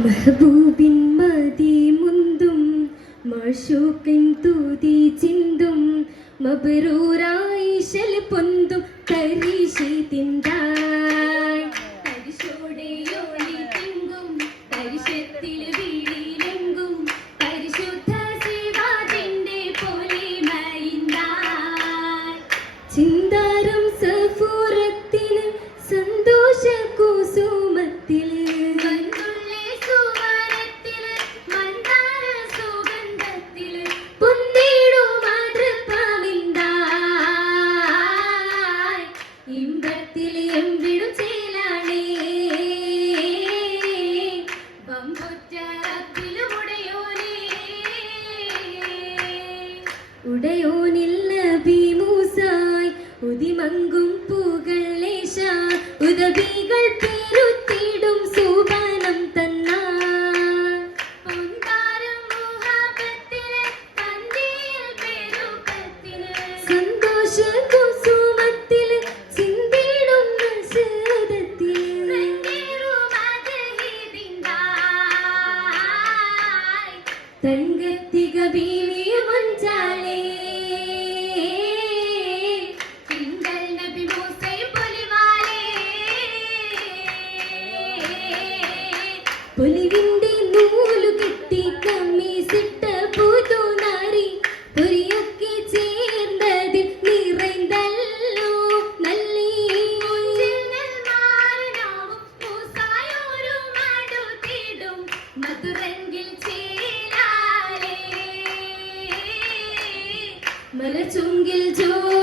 മെഹബൂബിൻ മതി മുന്തും മാഷൂക്കിൻ തൂതി ചിന്തും മബറൂറായി ശൽ പൊന്തും കരീശി തിന്താ. നബി മൂസായ് ഉതിമങ്കും പൂകൾ ഉദവികൾ പേരു പുലിവിന്റെ നൂലു കെട്ടി കമ്മീസിട്ട പുതു നാരി പുരിയൊക്കെ ചേർന്നതിൽ നിറന്തല്ലോ നല്ലേ മധുരങ്കിൽ മലചുങ്കിൽ ജോ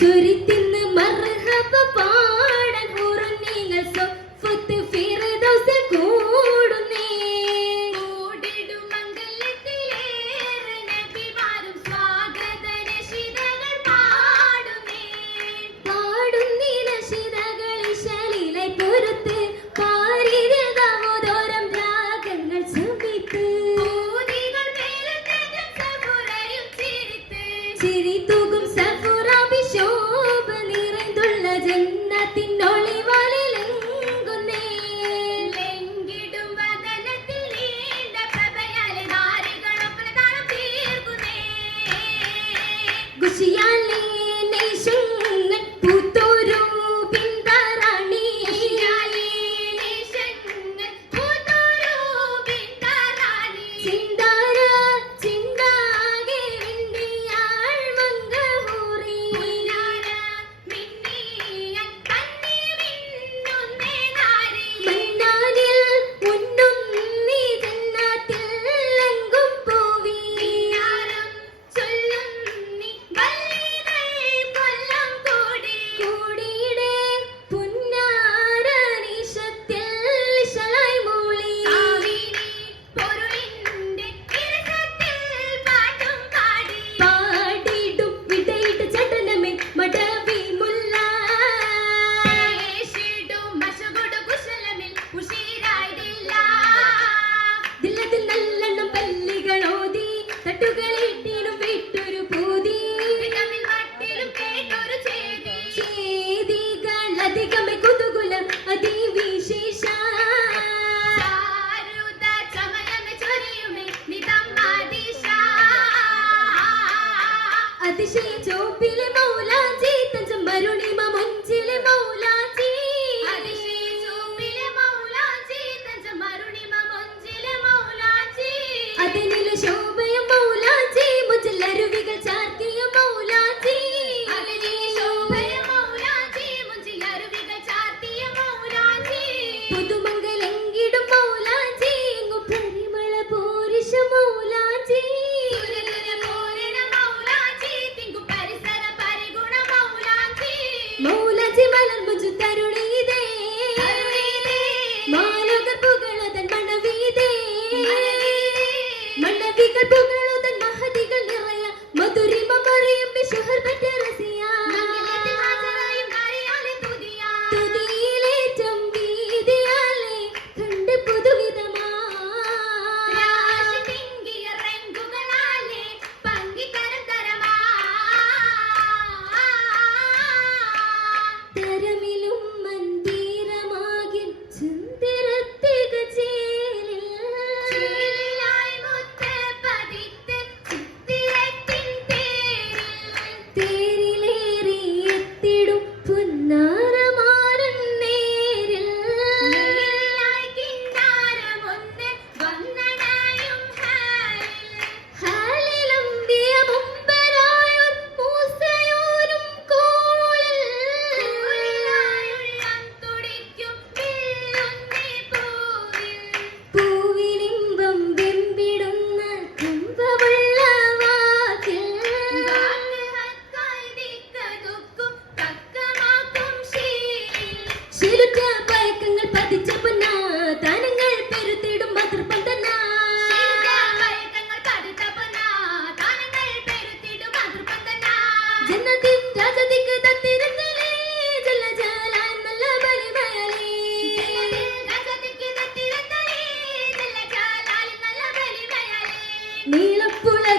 ചുരിത്തിന്ന് മർഹബ പാടൻ ഉറനീങ്ങൾ സ്വത്ത് ഫിറദൗസ കൂടുന്നേ. കൂടിടും മംഗലത്തിലേറെ നബിമാരും സ്വാഗത രക്ഷിതകൾ പാടുന്നേ. പാടുന്നീ രക്ഷിതകൾ ശലീലെ പുറത്ത് বাংলাদেশে চৌপিলে মৌলাজি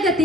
Umagat